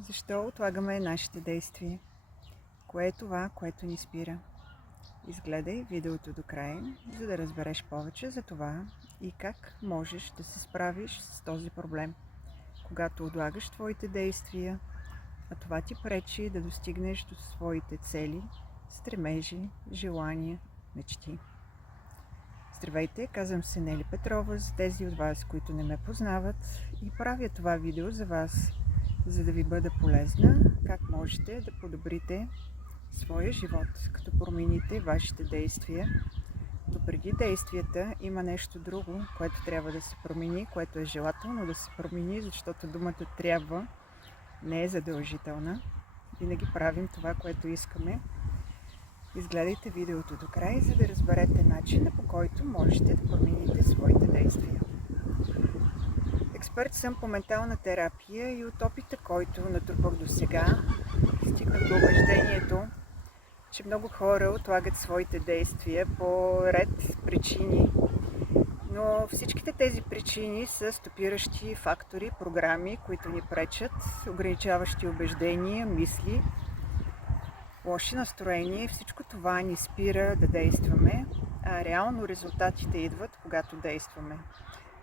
Защо отлагаме нашите действия? Кое е това, което ни спира? Изгледай видеото до край, за да разбереш повече за това и как можеш да се справиш с този проблем, когато отлагаш твоите действия, а това ти пречи да достигнеш до своите цели, стремежи, желания, мечти. Здравейте, казвам се Нели Петрова, за тези от вас, които не ме познават, и правя това видео за вас, за да ви бъда полезна как можете да подобрите своя живот, като промените вашите действия. Но преди действията има нещо друго, което трябва да се промени, което е желателно да се промени, защото думата трябва не е задължителна. Винаги правим това, което искаме. Изгледайте видеото до край, за да разберете начина, по който можете да промените своите действия. Експерт съм по ментална терапия и от опита, който натрупах до сега, стигнах до убеждението, че много хора отлагат своите действия по ред причини. Но всичките тези причини са стопиращи фактори, програми, които ни пречат, ограничаващи убеждения, мисли, лоши настроения. Всичко това ни спира да действаме, а реално резултатите идват, когато действаме.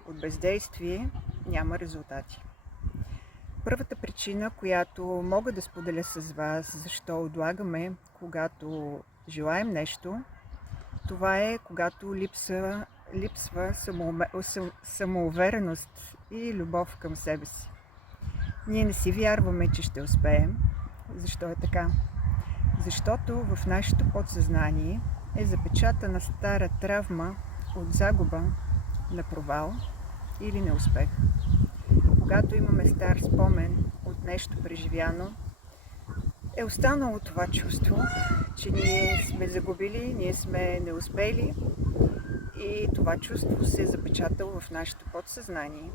От бездействие няма резултати. Първата причина, която мога да споделя с вас, защо отлагаме, когато желаем нещо, това е когато липсва самоувереност и любов към себе си. Ние не си вярваме, че ще успеем. Защо е така? Защото в нашето подсъзнание е запечатана стара травма от загуба, на провал или неуспех. Когато имаме стар спомен от нещо преживяно, е останало това чувство, че ние сме загубили, ние сме неуспели, и това чувство се е запечатало в нашето подсъзнание.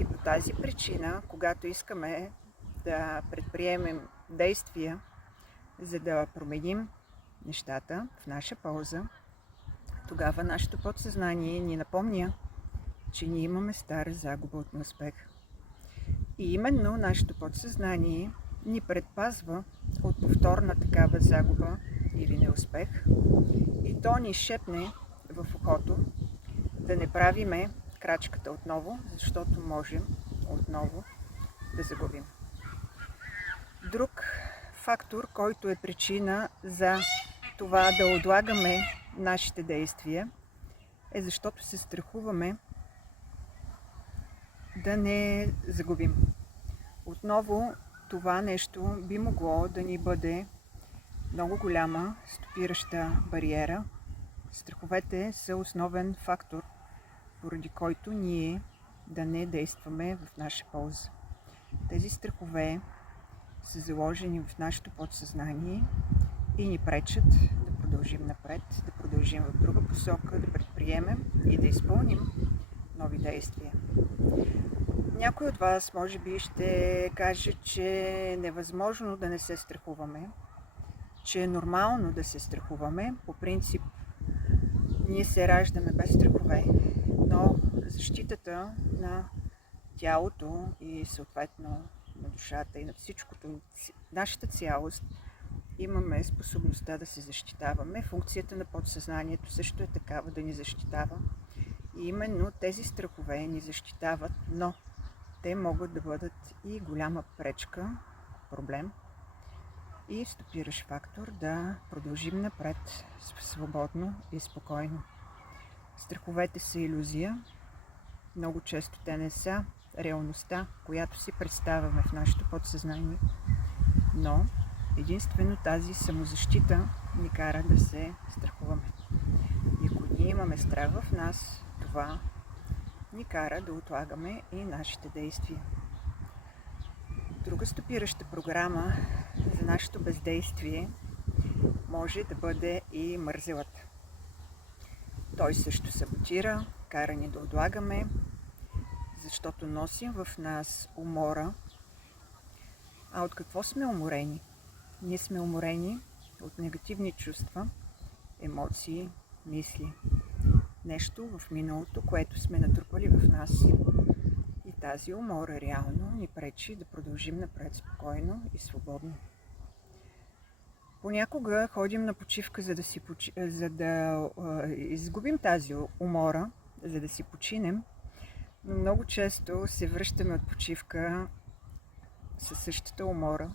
И по тази причина, когато искаме да предприемем действия, за да променим нещата в наша полза, тогава нашето подсъзнание ни напомня, че ние имаме стара загуба от неуспех. И именно нашето подсъзнание ни предпазва от повторна такава загуба или неуспех, и то ни шепне в ухото да не правиме крачката отново, защото можем отново да загубим. Друг фактор, който е причина за това да отлагаме нашите действия, е защото се страхуваме да не загубим. Отново това нещо би могло да ни бъде много голяма стопираща бариера. Страховете са основен фактор, поради който ние да не действаме в наша полза. Тези страхове са заложени в нашето подсъзнание и ни пречат да продължим напред, да продължим в друга посока, да предприемем и да изпълним нови действия. Някой от вас може би ще каже, че е невъзможно да не се страхуваме, че е нормално да се страхуваме. По принцип, ние се раждаме без страхове, но защитата на тялото и съответно на душата и на всичкото, нашата цялост, имаме способността да се защитаваме. Функцията на подсъзнанието също е такава, да ни защитава. И именно тези страхове ни защитават, но те могат да бъдат и голяма пречка, проблем и стопиращ фактор да продължим напред свободно и спокойно. Страховете са илюзия. Много често те не са реалността, която си представяме в нашето подсъзнание, но единствено тази самозащита ни кара да се страхуваме. И ако ние имаме страх в нас, това ни кара да отлагаме и нашите действия. Друга стопираща програма за нашето бездействие може да бъде и мързелът. Той също саботира, кара ни да отлагаме, защото носим в нас умора. А от какво сме уморени? Ние сме уморени от негативни чувства, емоции, мисли. Нещо в миналото, което сме натрупали в нас. И тази умора реално ни пречи да продължим напред спокойно и свободно. Понякога ходим на почивка, за да изгубим тази умора, за да си починем, но много често се връщаме от почивка със същата умора,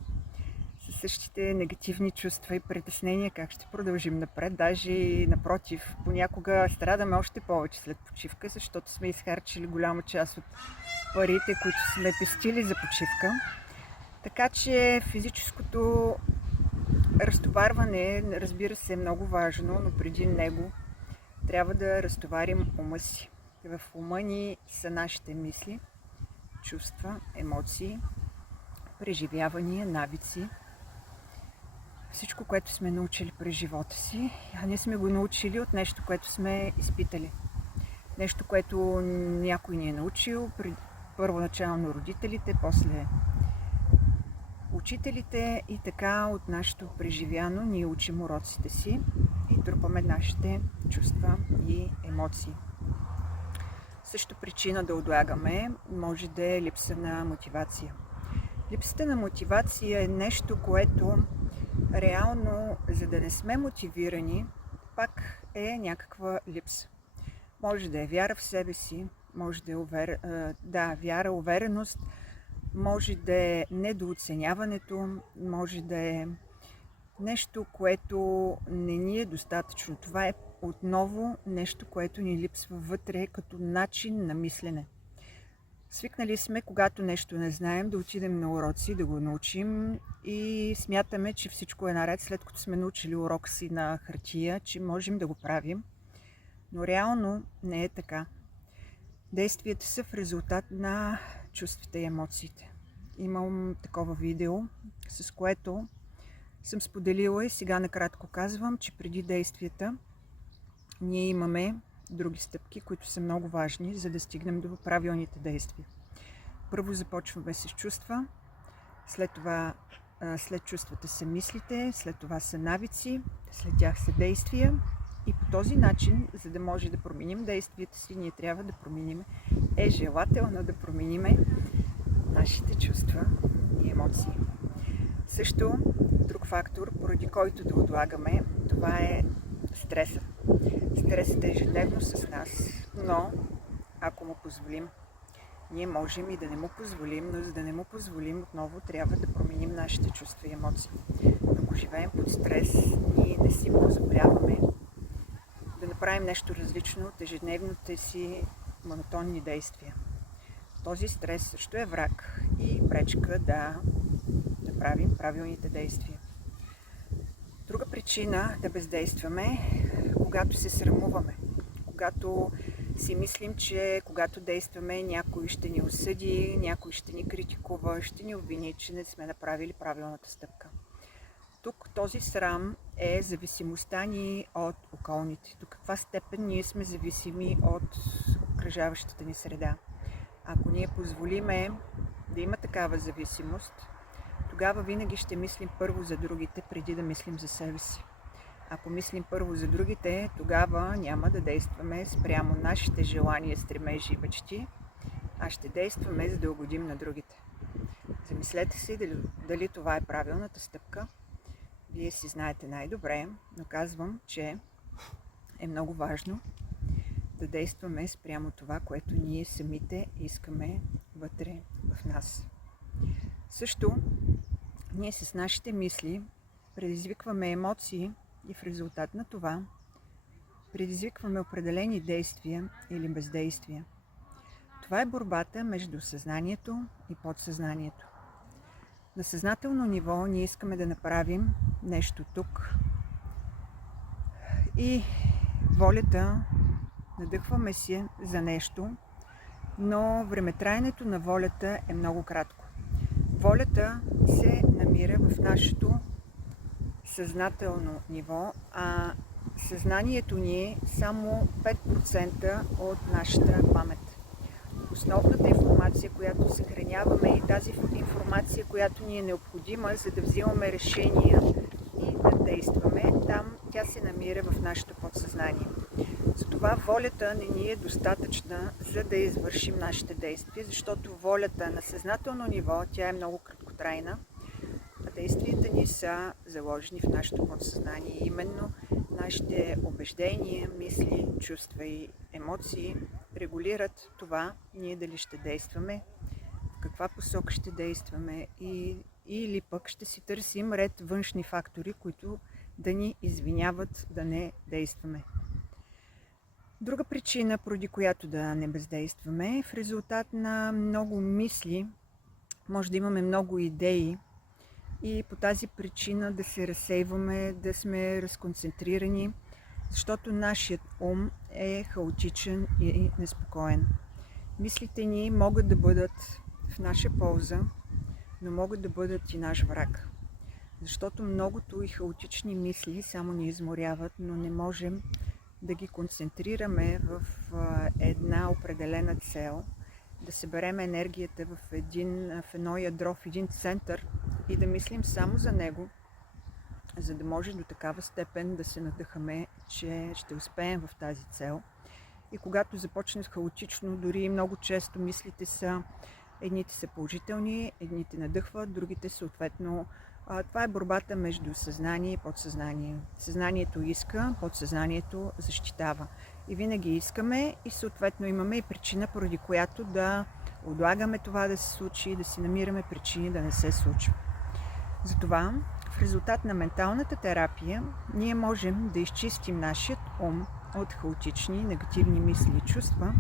със същите негативни чувства и притеснения, как ще продължим напред. Даже напротив, понякога страдаме още повече след почивка, защото сме изхарчили голяма част от парите, които сме пестили за почивка. Така че физическото разтоварване, разбира се, е много важно, но преди него трябва да разтоварим ума си. В ума ни са нашите мисли, чувства, емоции, преживявания, навици. Всичко, което сме научили през живота си, а ние сме го научили от нещо, което сме изпитали. Нещо, което някой ни е научил, първоначално родителите, после учителите и така от нашето преживяно ние учим уроците си и трупаме нашите чувства и емоции. Също причина да отлагаме може да е липса на мотивация. Липсата на мотивация е нещо, което реално, за да не сме мотивирани, пак е някаква липса. Може да е вяра в себе си, може да е вяра, увереност, може да е недооценяването, може да е нещо, което не ни е достатъчно. Това е отново нещо, което ни липсва вътре като начин на мислене. Свикнали сме, когато нещо не знаем, да отидем на уроци, да го научим и смятаме, че всичко е наред, след като сме научили урок си на хартия, че можем да го правим. Но реално не е така. Действията са в резултат на чувствата и емоциите. Имам такова видео, с което съм споделила и сега накратко казвам, че преди действията ние имаме други стъпки, които са много важни, за да стигнем до правилните действия. Първо започваме с чувства, след чувствата са мислите, след това са навици, след тях са действия и по този начин, за да може да променим действията си, ние трябва да променим, е желателно да променим нашите чувства и емоции. Също друг фактор, поради който да отлагаме, това е стреса. Стресът е ежедневно с нас, но ако му позволим, ние можем и да не му позволим, но за да не му позволим, отново трябва да променим нашите чувства и емоции. Ако живеем под стрес, ние не си позволяваме да направим нещо различно от ежедневните си монотонни действия. Този стрес също е враг и пречка да правим правилните действия. Друга причина да бездействаме, когато се срамуваме, когато си мислим, че когато действаме, някой ще ни осъди, някой ще ни критикува, ще ни обвини, че не сме направили правилната стъпка. Тук този срам е зависимостта ни от околните. До каква степен ние сме зависими от окръжаващата ни среда. Ако ние позволиме да има такава зависимост, тогава винаги ще мислим първо за другите, преди да мислим за себе си. Ако мислим първо за другите, тогава няма да действаме спрямо нашите желания, стремежи и мечти, а ще действаме, за да угодим на другите. Замислете си дали това е правилната стъпка. Вие си знаете най-добре, но казвам, че е много важно да действаме спрямо това, което ние самите искаме вътре в нас. Също, ние с нашите мисли предизвикваме емоции и в резултат на това предизвикваме определени действия или бездействия. Това е борбата между съзнанието и подсъзнанието. На съзнателно ниво ние искаме да направим нещо тук и волята, надъхваме се за нещо, но времетраенето на волята е много кратко. Волята се намира в нашето съзнателно ниво, а съзнанието ни е само 5% от нашата памет. Основната информация, която съхраняваме и тази информация, която ни е необходима, за да взимаме решения и да действаме, там тя се намира в нашето подсъзнание. Затова Затова волята не ни е достатъчна, за да извършим нашите действия, защото волята на съзнателно ниво, тя е много краткотрайна, а действията ни са заложени в нашето подсъзнание. Именно нашите убеждения, мисли, чувства и емоции регулират това, ние дали ще действаме, в каква посока ще действаме или пък ще си търсим ред външни фактори, които да ни извиняват да не действаме. Друга причина, поради която да не бездействаме, е в резултат на много мисли, може да имаме много идеи и по тази причина да се разсейваме, да сме разконцентрирани, защото нашият ум е хаотичен и неспокоен. Мислите ни могат да бъдат в наша полза, но могат да бъдат и наш враг. Защото многото и хаотични мисли само ни изморяват, но не можем да ги концентрираме в една определена цел, да съберем енергията в едно ядро, в един център и да мислим само за него, за да може до такава степен да се надъхаме, че ще успеем в тази цел. И когато започнат хаотично, дори много често мислите са, едните са положителни, едните надъхват, другите съответно. Това е борбата между съзнание и подсъзнание. Съзнанието иска, подсъзнанието защитава. И винаги искаме и съответно имаме и причина, поради която да отлагаме това да се случи, да си намираме причини да не се случва. Затова в резултат на менталната терапия ние можем да изчистим нашият ум от хаотични, негативни мисли и чувства,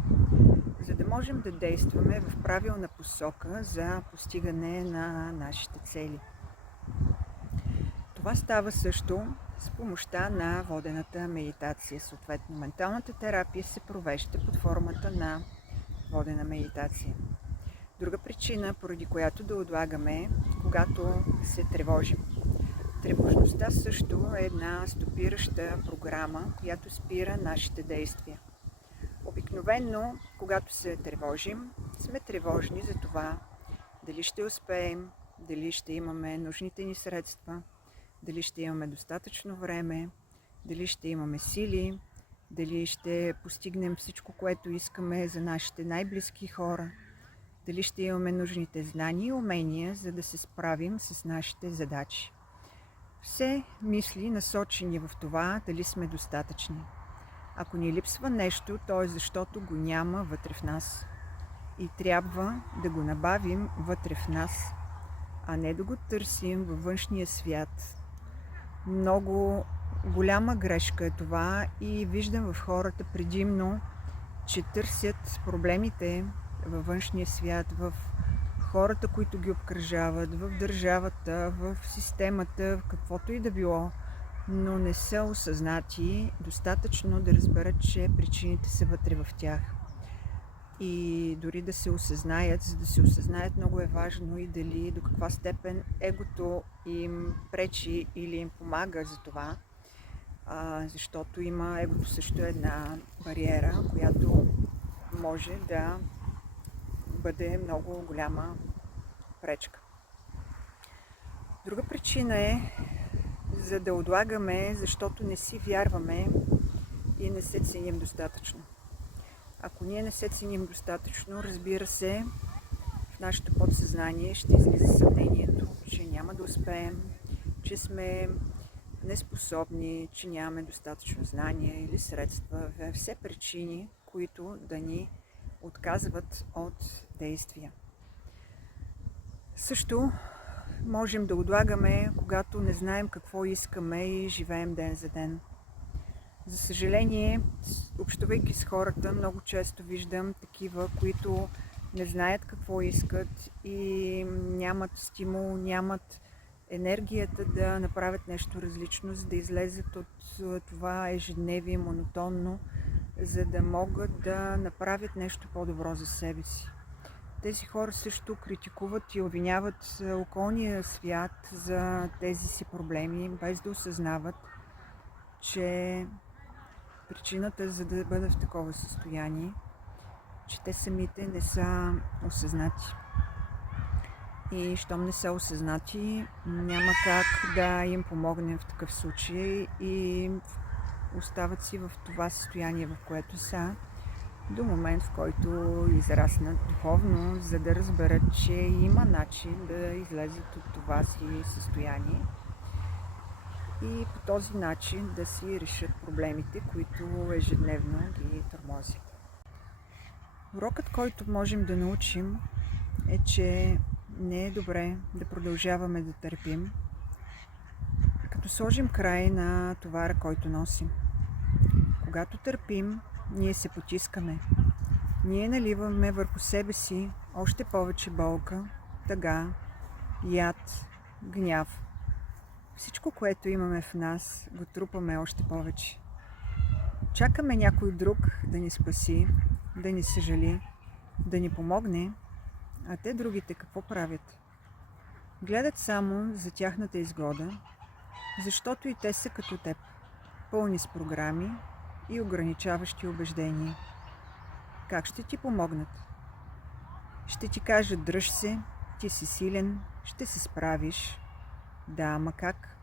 за да можем да действаме в правилна посока за постигане на нашите цели. Това става също с помощта на водената медитация. Съответно, менталната терапия се провежда под формата на водена медитация. Друга причина, поради която да отлагаме, когато се тревожим. Тревожността също е една стопираща програма, която спира нашите действия. Обикновено, когато се тревожим, сме тревожни за това дали ще успеем, дали ще имаме нужните ни средства, дали ще имаме достатъчно време, дали ще имаме сили, дали ще постигнем всичко, което искаме за нашите най-близки хора, дали ще имаме нужните знания и умения, за да се справим с нашите задачи. Все мисли насочени в това дали сме достатъчни. Ако ни липсва нещо, то е защото го няма вътре в нас. И трябва да го набавим вътре в нас, а не да го търсим във външния свят. Много голяма грешка е това и виждам в хората предимно, че търсят проблемите във външния свят, в хората, които ги обкръжават, в държавата, в системата, в каквото и да било, но не са осъзнати достатъчно да разберат, че причините са вътре в тях. И дори да се осъзнаят, за да се осъзнаят, много е важно и дали до каква степен егото им пречи или им помага за това, защото егото също е една бариера, която може да бъде много голяма пречка. Друга причина е, за да отлагаме, защото не си вярваме и не се ценим достатъчно. Ако ние не се ценим достатъчно, разбира се, в нашето подсъзнание ще излиза съмнението, че няма да успеем, че сме неспособни, че нямаме достатъчно знания или средства. Все причини, които да ни отказват от действия. Също можем да отлагаме, когато не знаем какво искаме и живеем ден за ден. За съжаление, общувайки с хората, много често виждам такива, които не знаят какво искат и нямат стимул, нямат енергията да направят нещо различно, за да излезат от това ежедневие монотонно, за да могат да направят нещо по-добро за себе си. Тези хора също критикуват и обвиняват околния свят за тези си проблеми, без да осъзнават, че причината за да бъдат в такова състояние, че те самите не са осъзнати. И щом не са осъзнати, няма как да им помогнем в такъв случай и остават си в това състояние, в което са, до момент, в който израснат духовно, за да разберат, че има начин да излезат от това си състояние и по този начин да си решат проблемите, които ежедневно ги тормозят. Урокът, който можем да научим, е, че не е добре да продължаваме да търпим, като сложим край на товара, който носим. Когато търпим, ние се потискаме. Ние наливаме върху себе си още повече болка, тъга, яд, гняв. Всичко, което имаме в нас, го трупаме още повече. Чакаме някой друг да ни спаси, да ни съжали, да ни помогне, а те другите какво правят? Гледат само за тяхната изгода, защото и те са като теб, пълни с програми и ограничаващи убеждения. Как ще ти помогнат? Ще ти кажат: дръж се, ти си силен, ще се справиш. Да, ама как?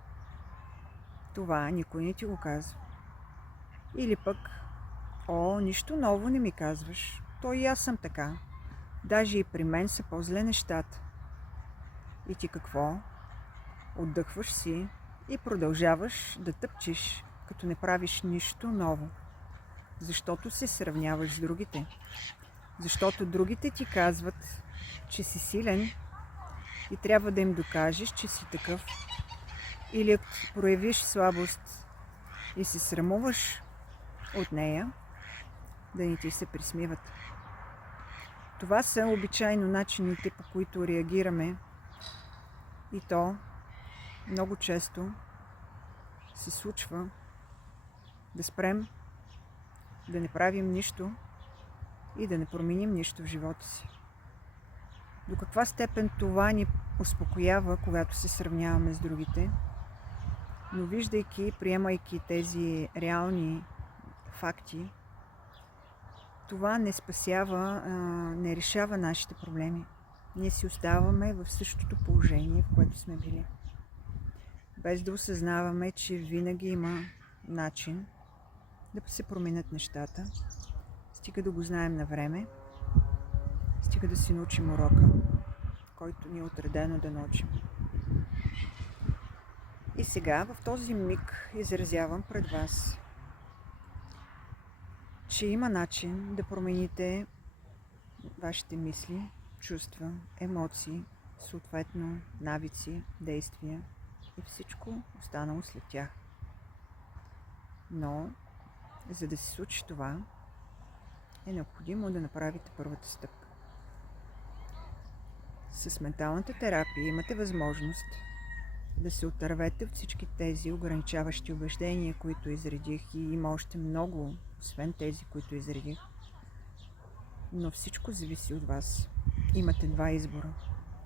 Това никой не ти го казва. Или пък: о, нищо ново не ми казваш, то и аз съм така. Даже и при мен са по-зле нещата. И ти какво? Отдъхваш си и продължаваш да тъпчеш, като не правиш нищо ново. Защото се сравняваш с другите. Защото другите ти казват, че си силен и трябва да им докажеш, че си такъв. Или ако проявиш слабост и се срамуваш от нея, да не ти се присмиват. Това са обичайно начините, по които реагираме, и то много често се случва да спрем, да не правим нищо и да не променим нищо в живота си. До каква степен това ни успокоява, когато се сравняваме с другите, но виждайки, приемайки тези реални факти, това не спасява, не решава нашите проблеми. Ние си оставаме в същото положение, в което сме били. Без да осъзнаваме, че винаги има начин да се променят нещата. Стига да го знаем на време, стига да си научим урока, който ни е отредено да научим. И сега, в този миг, изразявам пред вас, че има начин да промените вашите мисли, чувства, емоции, съответно навици, действия и всичко останало след тях. Но, за да се случи това, е необходимо да направите първата стъпка. С менталната терапия имате възможност да се отървете от всички тези ограничаващи убеждения, които изредих, и има още много, освен тези, които изредих. Но всичко зависи от вас. Имате два избора.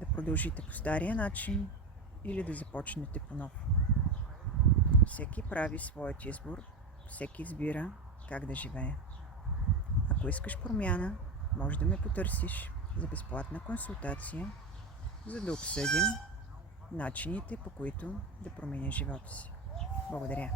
Да продължите по стария начин или да започнете по нов. Всеки прави своят избор, всеки избира как да живее. Ако искаш промяна, може да ме потърсиш за безплатна консултация, за да обсъдим начините, по които да променя живота си. Благодаря.